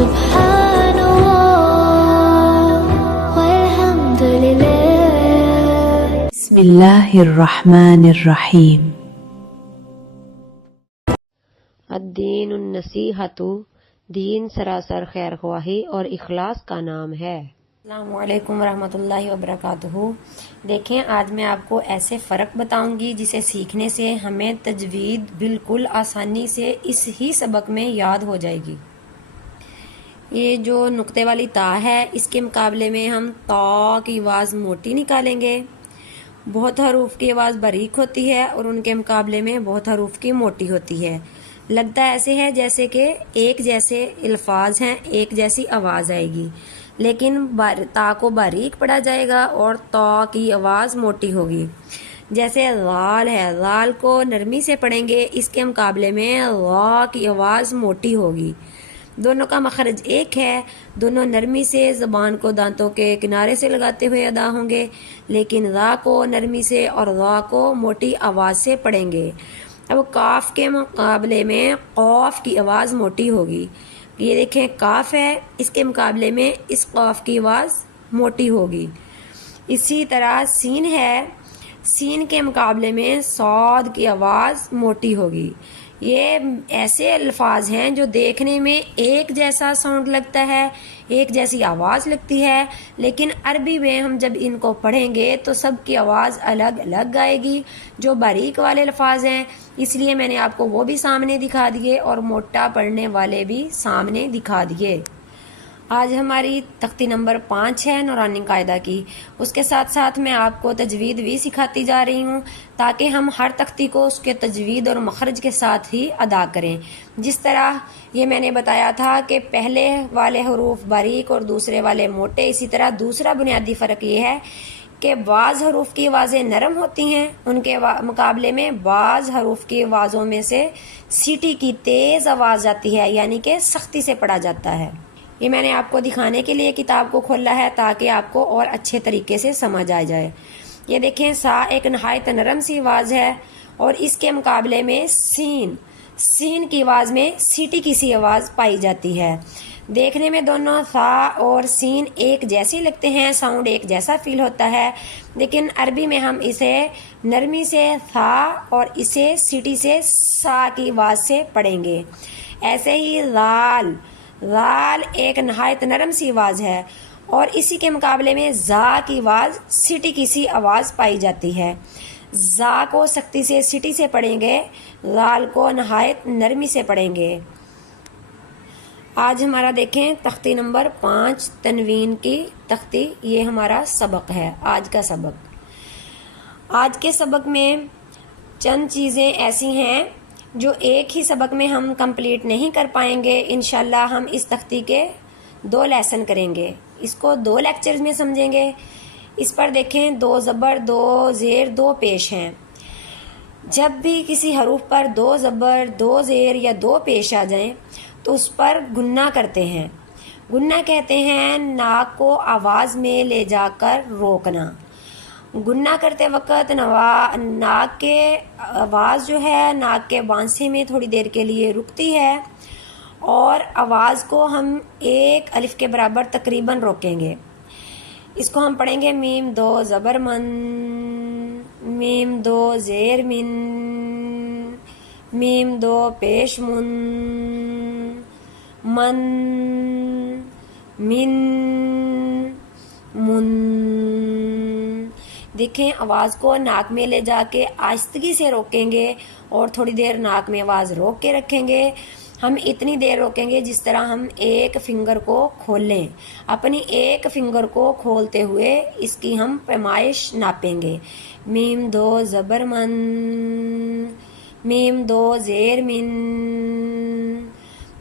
سبحان اللہ والحمد للہ۔ بسم اللہ الرحمن الرحیم۔ الدین النصیحۃ، دین سراسر خیر خواہی اور اخلاص کا نام ہے۔ السلام علیکم ورحمۃ اللہ وبرکاتہ۔ دیکھیں، آج میں آپ کو ایسے فرق بتاؤں گی جسے سیکھنے سے ہمیں تجوید بالکل آسانی سے اس ہی سبق میں یاد ہو جائے گی۔ یہ جو نقطے والی تا ہے، اس کے مقابلے میں ہم تا کی آواز موٹی نکالیں گے۔ بہت حروف کی آواز باریک ہوتی ہے اور ان کے مقابلے میں بہت حروف کی موٹی ہوتی ہے۔ لگتا ایسے ہے جیسے کہ ایک جیسے الفاظ ہیں، ایک جیسی آواز آئے گی، لیکن تا کو باریک پڑھا جائے گا اور تا کی آواز موٹی ہوگی۔ جیسے لال ہے، لال کو نرمی سے پڑھیں گے، اس کے مقابلے میں لا کی آواز موٹی ہوگی۔ دونوں کا مخرج ایک ہے، دونوں نرمی سے زبان کو دانتوں کے کنارے سے لگاتے ہوئے ادا ہوں گے، لیکن لا کو نرمی سے اور لا کو موٹی آواز سے پڑھیں گے۔ اب کاف کے مقابلے میں قاف کی آواز موٹی ہوگی۔ یہ دیکھیں کاف ہے، اس کے مقابلے میں اس قاف کی آواز موٹی ہوگی۔ اسی طرح سین ہے، سین کے مقابلے میں صاد کی آواز موٹی ہوگی۔ یہ ایسے الفاظ ہیں جو دیکھنے میں ایک جیسا ساؤنڈ لگتا ہے، ایک جیسی آواز لگتی ہے، لیکن عربی میں ہم جب ان کو پڑھیں گے تو سب کی آواز الگ الگ آئے گی۔ جو باریک والے الفاظ ہیں، اس لیے میں نے آپ کو وہ بھی سامنے دکھا دیے اور موٹا پڑھنے والے بھی سامنے دکھا دیے۔ آج ہماری تختی نمبر 5 ہے نورانی قاعدہ کی۔ اس کے ساتھ ساتھ میں آپ کو تجوید بھی سکھاتی جا رہی ہوں تاکہ ہم ہر تختی کو اس کے تجوید اور مخرج کے ساتھ ہی ادا کریں۔ جس طرح یہ میں نے بتایا تھا کہ پہلے والے حروف باریک اور دوسرے والے موٹے، اسی طرح دوسرا بنیادی فرق یہ ہے کہ بعض حروف کی آوازیں نرم ہوتی ہیں، ان کے مقابلے میں بعض حروف کی آوازوں میں سے سیٹی کی تیز آواز آتی ہے، یعنی کہ سختی سے پڑھا جاتا ہے۔ یہ میں نے آپ کو دکھانے کے لیے کتاب کو کھولا ہے تاکہ آپ کو اور اچھے طریقے سے سمجھ آ جائے۔ یہ دیکھیں، سا ایک نہایت نرم سی آواز ہے اور اس کے مقابلے میں سین کی آواز میں سیٹی کی سی آواز پائی جاتی ہے۔ دیکھنے میں دونوں سا اور سین ایک جیسے لگتے ہیں، ساؤنڈ ایک جیسا فیل ہوتا ہے، لیکن عربی میں ہم اسے نرمی سے سا اور اسے سیٹی سے سا کی آواز سے پڑھیں گے۔ ایسے ہی لال ایک نہایت نرم سی آواز ہے اور اسی کے مقابلے میں زا کی آواز سیٹی کی سی آواز پائی جاتی ہے۔ زا کو سختی سے سیٹی سے پڑھیں گے، لال کو نہایت نرمی سے پڑھیں گے۔ آج ہمارا دیکھیں تختی نمبر 5 تنوین کی تختی، یہ ہمارا سبق ہے آج کا سبق۔ آج کے سبق میں چند چیزیں ایسی ہیں جو ایک ہی سبق میں ہم کمپلیٹ نہیں کر پائیں گے۔ انشاءاللہ ہم اس تختی کے 2 لیسن کریں گے، اس کو 2 لیکچرز میں سمجھیں گے۔ اس پر دیکھیں 2 زبر 2 زیر 2 پیش ہیں۔ جب بھی کسی حروف پر 2 زبر 2 زیر یا 2 پیش آ جائیں تو اس پر گنہ کرتے ہیں۔ گنہ کہتے ہیں ناک کو آواز میں لے جا کر روکنا۔ گنہ کرتے وقت ناک کے آواز جو ہے ناک کے بانسے میں تھوڑی دیر کے لیے رکتی ہے اور آواز کو ہم 1 الف کے برابر تقریباً روکیں گے۔ اس کو ہم پڑھیں گے میم 2 زبر من، میم 2 زیر من، میم 2 پیش من، من، من، من۔ دیکھیں آواز کو ناک میں لے جا کے آہستگی سے روکیں گے اور تھوڑی دیر ناک میں آواز روک کے رکھیں گے۔ ہم اتنی دیر روکیں گے جس طرح ہم 1 فنگر کو کھول لیں۔ اپنی 1 فنگر کو کھولتے ہوئے اس کی ہم پیمائش ناپیں گے۔ میم 2 زبر من، میم 2 زیر من،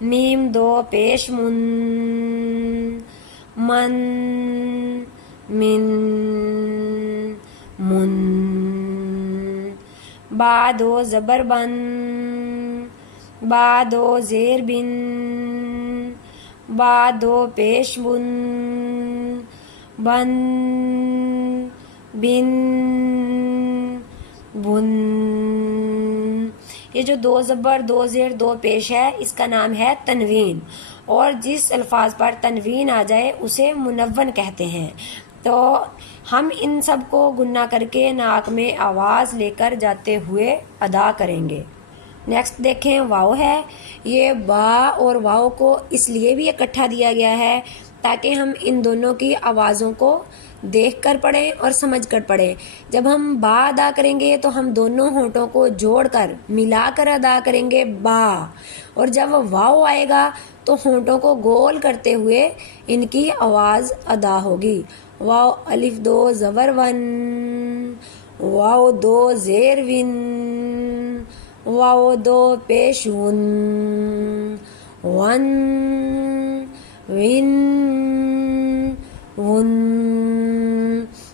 میم 2 پیش من، من، من، من۔ با 2 زبر بن، با 2 زیر بن، با 2 پیش بن، بن، بن، بن۔ یہ جو 2 زبر 2 زیر 2 پیش ہے اس کا نام ہے تنوین، اور جس الفاظ پر تنوین آ جائے اسے منون کہتے ہیں. تو ہم ان سب کو گننا کر کے ناک میں آواز لے کر جاتے ہوئے ادا کریں گے. نیکسٹ دیکھیں واو ہے. یہ با اور واو کو اس لیے بھی اکٹھا دیا گیا ہے تاکہ ہم ان دونوں کی آوازوں کو دیکھ کر پڑھیں اور سمجھ کر پڑھیں. جب ہم با ادا کریں گے تو ہم دونوں ہونٹوں کو جوڑ کر ملا کر ادا کریں گے با، اور جب واو آئے گا تو ہونٹوں کو گول کرتے ہوئے ان کی آواز ادا ہوگی. واو الف دو زبر ون، واو دو زیر ون، واو دو پیش ون، ون ون ون.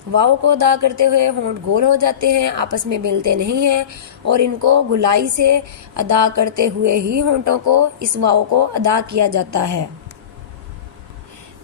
واو کو ادا کرتے ہوئے ہونٹ گول ہو جاتے ہیں، آپس میں ملتے نہیں ہیں، اور ان کو گلائی سے ادا کرتے ہوئے ہی ہونٹوں کو اس واو کو ادا کیا جاتا ہے.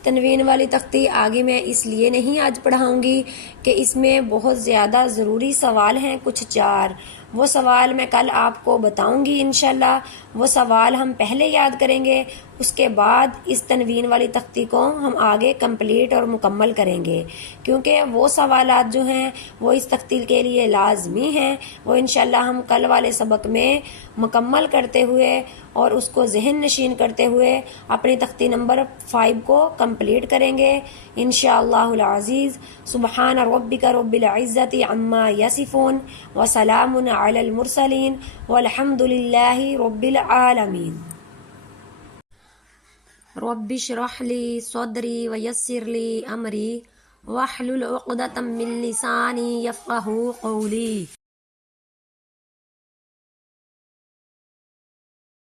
تنوین والی تختی آگے میں اس لیے نہیں آج پڑھاؤں گی کہ اس میں بہت زیادہ ضروری سوال ہیں، کچھ 4. وہ سوال میں کل آپ کو بتاؤں گی انشاءاللہ. وہ سوال ہم پہلے یاد کریں گے، اس کے بعد اس تنوین والی تختی کو ہم آگے کمپلیٹ اور مکمل کریں گے، کیونکہ وہ سوالات جو ہیں وہ اس تختی کے لیے لازمی ہیں. وہ انشاءاللہ ہم کل والے سبق میں مکمل کرتے ہوئے اور اس کو ذہن نشین کرتے ہوئے اپنی تختی نمبر 5 کو کمپلیٹ کریں گے انشاءاللہ العزیز. سبحان ربک رب العزت عما یصفون وسلام علی المرسلین والحمد للہ رب العالمین. رب اشرح لی صدری ویسر لی امری واحلل عقدۃ من لسانی یفقہوا قولی.